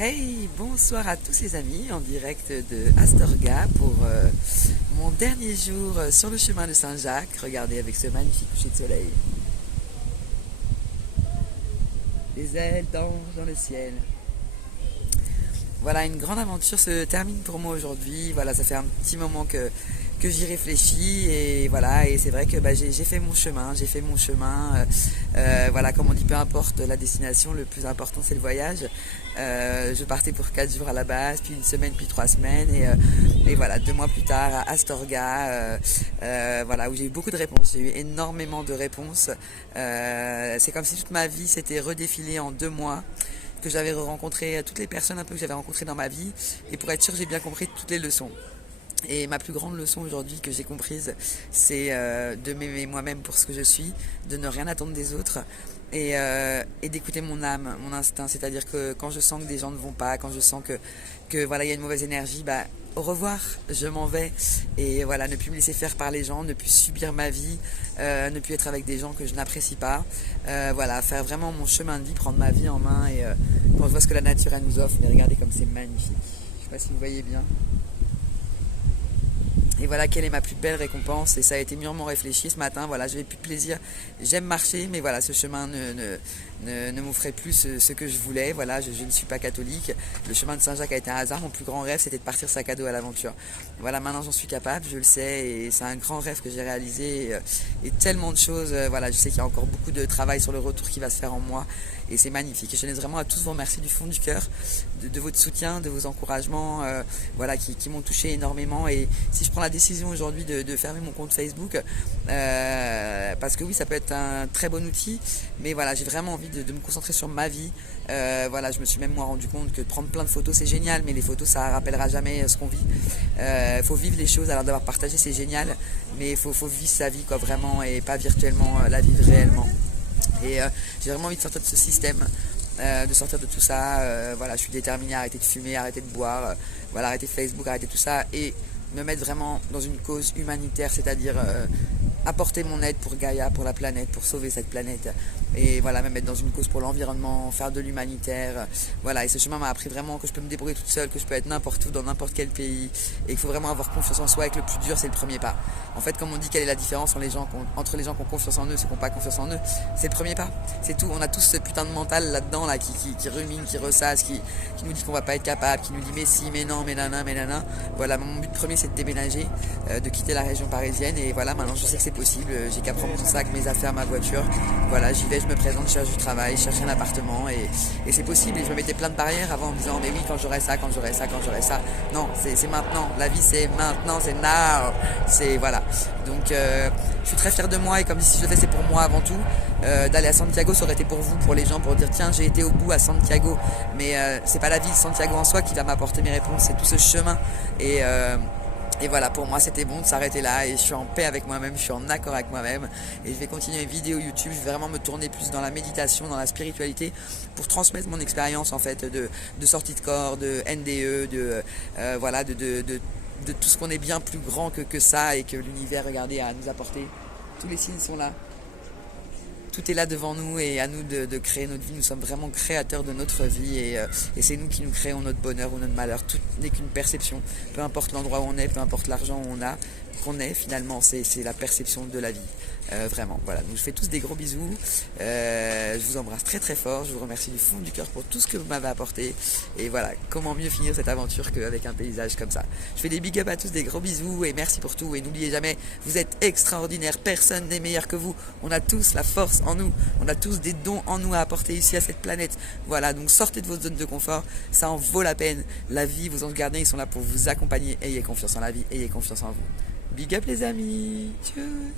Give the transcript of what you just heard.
Hey, bonsoir à tous les amis en direct de Astorga pour mon dernier jour sur le chemin de Saint-Jacques. Regardez avec ce magnifique coucher de soleil. Les ailes d'ange dans le ciel. Voilà, une grande aventure se termine pour moi aujourd'hui. Voilà, ça fait un petit moment que j'y réfléchis et voilà, et c'est vrai que j'ai fait mon chemin, voilà, comme on dit, peu importe la destination, le plus important c'est le voyage. Je partais pour 4 jours à la base, puis une semaine, puis 3 semaines, et voilà, 2 mois plus tard à Astorga, voilà, où j'ai eu beaucoup de réponses, j'ai eu énormément de réponses. C'est comme si toute ma vie s'était redéfilée en 2 mois, que j'avais rencontré toutes les personnes un peu que j'avais rencontrées dans ma vie, et pour être sûr j'ai bien compris toutes les leçons. Et ma plus grande leçon aujourd'hui que j'ai comprise, c'est de m'aimer moi-même pour ce que je suis, de ne rien attendre des autres et d'écouter mon âme, mon instinct. C'est-à-dire que quand je sens que des gens ne vont pas, quand je sens que voilà, il y a une mauvaise énergie, au revoir, je m'en vais. Et voilà, ne plus me laisser faire par les gens, ne plus subir ma vie, ne plus être avec des gens que je n'apprécie pas. Voilà, faire vraiment mon chemin de vie, prendre ma vie en main et quand je vois ce que la nature elle nous offre, mais regardez comme c'est magnifique. Je sais pas si vous voyez bien. Et voilà quelle est ma plus belle récompense. Et ça a été mûrement réfléchi ce matin. Voilà, j'avais plus de plaisir. J'aime marcher, mais voilà, ce chemin ne m'offrait plus ce que je voulais. Voilà, je ne suis pas catholique. Le chemin de Saint-Jacques a été un hasard. Mon plus grand rêve, c'était de partir sac à dos à l'aventure. Voilà, maintenant j'en suis capable, je le sais. Et c'est un grand rêve que j'ai réalisé. Et tellement de choses. Voilà, je sais qu'il y a encore beaucoup de travail sur le retour qui va se faire en moi. Et c'est magnifique. Et je tenais vraiment à tous vous remercier du fond du cœur de votre soutien, de vos encouragements, voilà, qui m'ont touché énormément. Et si je prends la décision aujourd'hui de fermer mon compte Facebook, parce que oui, ça peut être un très bon outil, mais voilà, j'ai vraiment envie de me concentrer sur ma vie. Voilà, je me suis même moi rendu compte que prendre plein de photos c'est génial, mais les photos ça rappellera jamais ce qu'on vit. Faut vivre les choses, alors d'avoir partagé c'est génial, mais faut vivre sa vie quoi, vraiment, et pas virtuellement, la vivre réellement. Et j'ai vraiment envie de sortir de ce système, de sortir de tout ça. Voilà, je suis déterminé à arrêter de fumer, arrêter de boire, voilà, arrêter Facebook, arrêter tout ça et me mettre vraiment dans une cause humanitaire, c'est-à-dire apporter mon aide pour Gaïa, pour la planète, pour sauver cette planète. Et voilà, me mettre dans une cause pour l'environnement, faire de l'humanitaire. Voilà, et ce chemin m'a appris vraiment que je peux me débrouiller toute seule, que je peux être n'importe où, dans n'importe quel pays. Et il faut vraiment avoir confiance en soi et que le plus dur, c'est le premier pas. En fait, comme on dit, quelle est la différence entre les gens qui ont confiance en eux et ceux qui n'ont pas confiance en eux? C'est le premier pas. C'est tout. On a tous ce putain de mental là-dedans, là, qui rumine, qui ressasse, qui nous dit qu'on va pas être capable, qui nous dit mais si, mais non, mais nana, mais nana. Voilà, mon but premier, c'est de déménager, de quitter la région parisienne. Et voilà, maintenant, je sais que c'est possible. J'ai qu'à prendre mon sac, mes affaires, ma voiture. Voilà, j'y vais, je me présente, je cherche du travail, je cherche un appartement et c'est possible. Et je me mettais plein de barrières avant en me disant mais oui, quand j'aurai ça, quand j'aurai ça, quand j'aurai ça. Non, c'est maintenant. La vie, c'est maintenant, c'est now. C'est voilà. Donc, je suis très fier de moi et comme si je le fais, c'est pour moi avant tout. D'aller à Santiago, ça aurait été pour vous, pour les gens, pour dire tiens, j'ai été au bout à Santiago. Mais c'est pas la ville de Santiago en soi qui va m'apporter mes réponses, c'est tout ce chemin. Et voilà, pour moi c'était bon de s'arrêter là et je suis en paix avec moi-même, je suis en accord avec moi-même et je vais continuer mes vidéos YouTube, je vais vraiment me tourner plus dans la méditation, dans la spiritualité pour transmettre mon expérience en fait de sortie de corps, de NDE, voilà, de tout ce qu'on est bien plus grand que ça et que l'univers, regardez, a à nous apporter. Tous les signes sont là. Tout est là devant nous et à nous de créer notre vie. Nous sommes vraiment créateurs de notre vie et c'est nous qui nous créons notre bonheur ou notre malheur. Tout n'est qu'une perception. Peu importe l'endroit où on est, peu importe l'argent où qu'on est, finalement, c'est la perception de la vie. Vraiment, voilà. Donc je fais tous des gros bisous. Je vous embrasse très très fort. Je vous remercie du fond du cœur pour tout ce que vous m'avez apporté. Et voilà, comment mieux finir cette aventure qu'avec un paysage comme ça. Je fais des big up à tous, des gros bisous et merci pour tout. Et n'oubliez jamais, vous êtes extraordinaires. Personne n'est meilleur que vous. On a tous la force en nous. On a tous des dons en nous à apporter ici à cette planète. Voilà, donc sortez de votre zone de confort. Ça en vaut la peine. La vie, vos anges gardiens, ils sont là pour vous accompagner. Ayez confiance en la vie, ayez confiance en vous. Big up les amis. Tchuss.